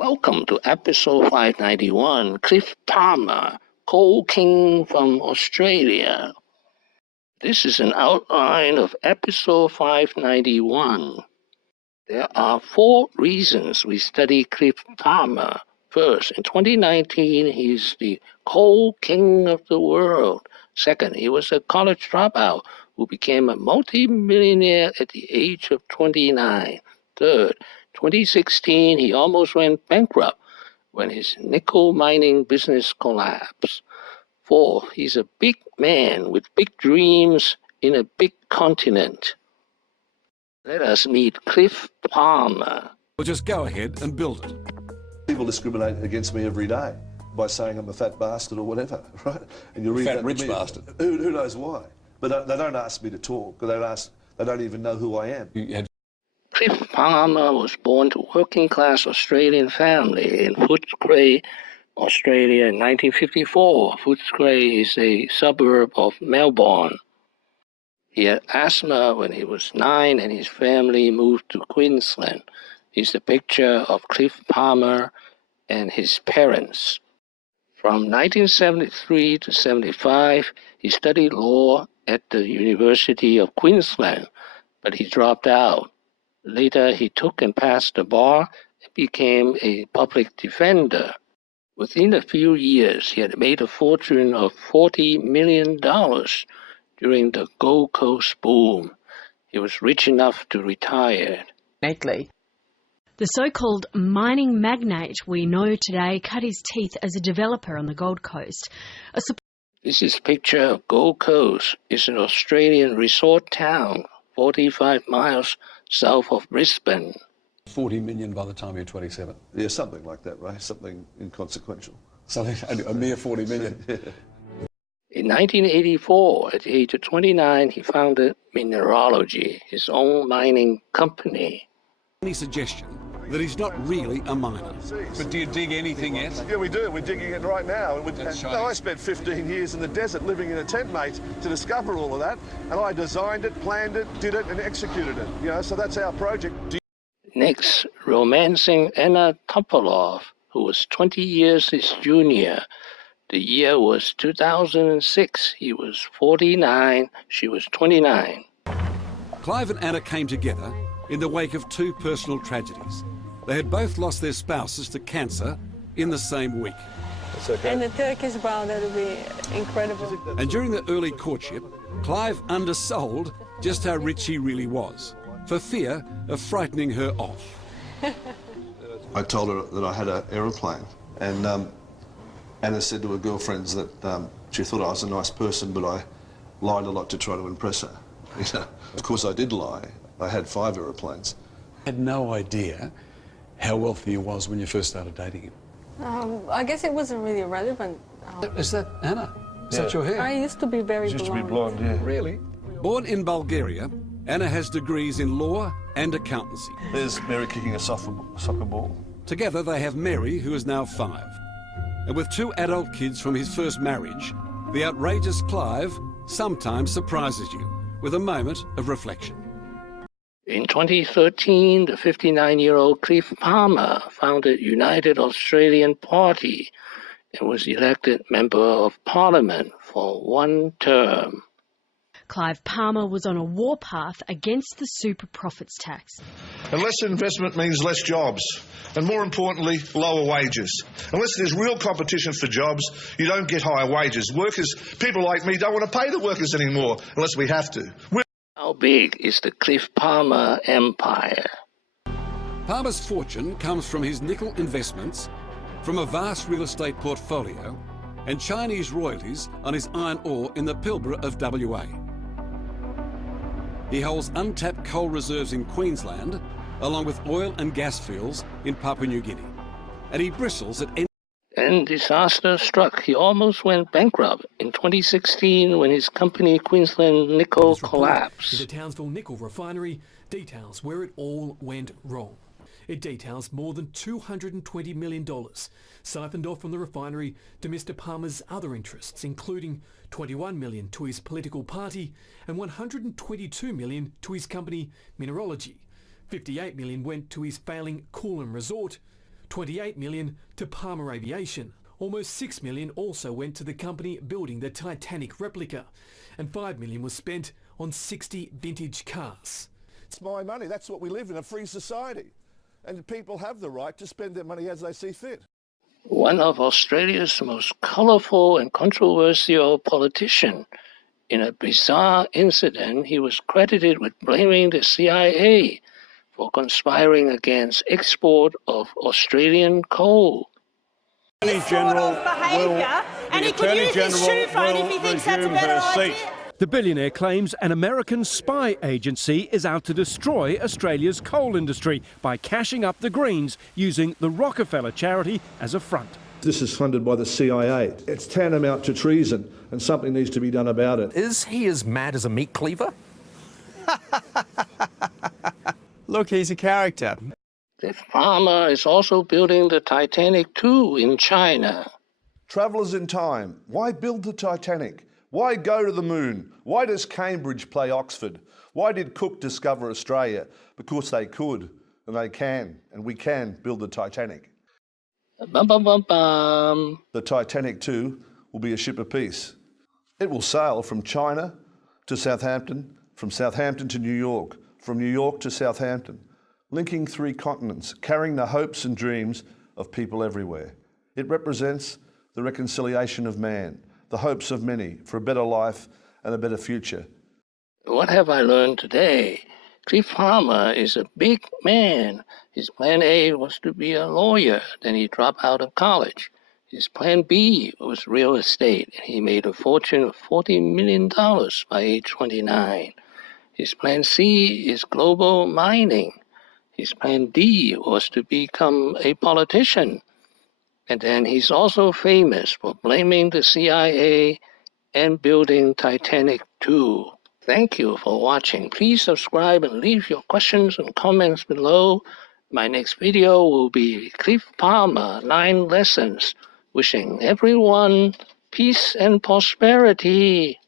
Welcome to episode 591, Clive Palmer, Coal King from Australia. This is an outline of episode 591. There are 4 reasons we study Clive Palmer. First, in 2019, he's the coal king of the world. Second, he was a college dropout who became a multi-millionaire at the age of 29. Third, 2016, he almost went bankrupt when his nickel mining business collapsed. Fourth, he's a big man with big dreams in a big continent. Let us meet Clive Palmer. Well, just go ahead and build it. People discriminate against me every day by saying I'm a fat bastard or whatever, right? And you read Fat that rich me, bastard. Who knows why? But they don't ask me to talk. They don't even know who I am. Clive Palmer was born to a working-class Australian family in Footscray, Australia in 1954. Footscray is a suburb of Melbourne. He had asthma when he was 9 and his family moved to Queensland. Here's a picture of Clive Palmer and his parents. From 1973 to 75, he studied law at the University of Queensland, but he dropped out. Later, he took and passed the bar and became a public defender. Within a few years, he had made a fortune of $40 million during the Gold Coast boom. He was rich enough to retire. The so-called mining magnate we know today cut his teeth as a developer on the Gold Coast. This is a picture of Gold Coast. It's an Australian resort town, 45 miles south of Brisbane. 40 million by the time you're 27. Yeah, something like that, right? Something inconsequential. Something, a mere 40 million. In 1984, at the age of 29, he founded Mineralogy, his own mining company. Any suggestion that he's not really a miner. But do you dig anything yet? Yeah, we do. We're digging it right now. That's I spent 15 years in the desert living in a tent, mate, to discover all of that. And I designed it, planned it, did it, and executed it. You know, so that's our project. Next, romancing Anna Topalov, who was 20 years his junior. The year was 2006. He was 49, she was 29. Clive and Anna came together in the wake of 2 personal tragedies. They had both lost their spouses to cancer in the same week. That's okay. And the Turkish brown, that would be incredible. And during the early courtship, Clive undersold just how rich he really was, for fear of frightening her off. I told her that I had an aeroplane, and Anna said to her girlfriends that she thought I was a nice person, but I lied a lot to try to impress her. You know, of course I did lie. I had 5 aeroplanes. I had no idea how wealthy he was when you first started dating him. I guess it wasn't really relevant. Is that Anna? Is that your hair? I used to be very blonde. Yeah. Really? Born in Bulgaria, Anna has degrees in law and accountancy. There's Mary kicking a soccer ball. Together they have Mary, who is now 5. And with 2 adult kids from his first marriage, the outrageous Clive sometimes surprises you with a moment of reflection. In 2013, the 59-year-old Clive Palmer founded United Australian Party and was elected Member of Parliament for 1 term. Clive Palmer was on a warpath against the super profits tax. And less investment means less jobs, and more importantly, lower wages. Unless there's real competition for jobs, you don't get higher wages. People like me don't want to pay the workers anymore unless we have to. How big is the Clive Palmer empire? Palmer's fortune comes from his nickel investments, from a vast real estate portfolio, and Chinese royalties on his iron ore in the Pilbara of WA. He holds untapped coal reserves in Queensland, along with oil and gas fields in Papua New Guinea. And he bristles at any... And disaster struck. He almost went bankrupt in 2016 when his company Queensland Nickel collapsed. The Townsville Nickel refinery details where it all went wrong. It details more than $220 million siphoned off from the refinery to Mr Palmer's other interests, including $21 million to his political party and $122 million to his company Mineralogy. $58 million went to his failing Coolum resort, $28 million to Palmer Aviation. Almost $6 million also went to the company building the Titanic replica, and $5 million was spent on 60 vintage cars. It's my money. That's what we live in, a free society. And people have the right to spend their money as they see fit. One of Australia's most colourful and controversial politicians. In a bizarre incident, he was credited with blaming the CIA for conspiring against export of Australian coal. Attorney General behaviour, and he could use his shoe phone if he thinks that's a better idea. The billionaire claims an American spy agency is out to destroy Australia's coal industry by cashing up the Greens using the Rockefeller charity as a front. This is funded by the CIA. It's tantamount to treason, and something needs to be done about it. Is he as mad as a meat cleaver? Look, he's a character. Clive Palmer is also building the Titanic II in China. Travellers in time, why build the Titanic? Why go to the moon? Why does Cambridge play Oxford? Why did Cook discover Australia? Because they could, and they can, and we can build the Titanic. Bum, bum, bum, bum. The Titanic II will be a ship of peace. It will sail from China to Southampton, from Southampton to New York, from New York to Southampton, linking 3 continents, carrying the hopes and dreams of people everywhere. It represents the reconciliation of man, the hopes of many for a better life and a better future. What have I learned today? Clive Palmer is a big man. His plan A was to be a lawyer, then he dropped out of college. His plan B was real estate, and he made a fortune of $40 million by age 29. His plan C is global mining. His plan D was to become a politician. And then he's also famous for blaming the CIA and building Titanic II. Thank you for watching. Please subscribe and leave your questions and comments below. My next video will be Clive Palmer 9 lessons. Wishing everyone peace and prosperity.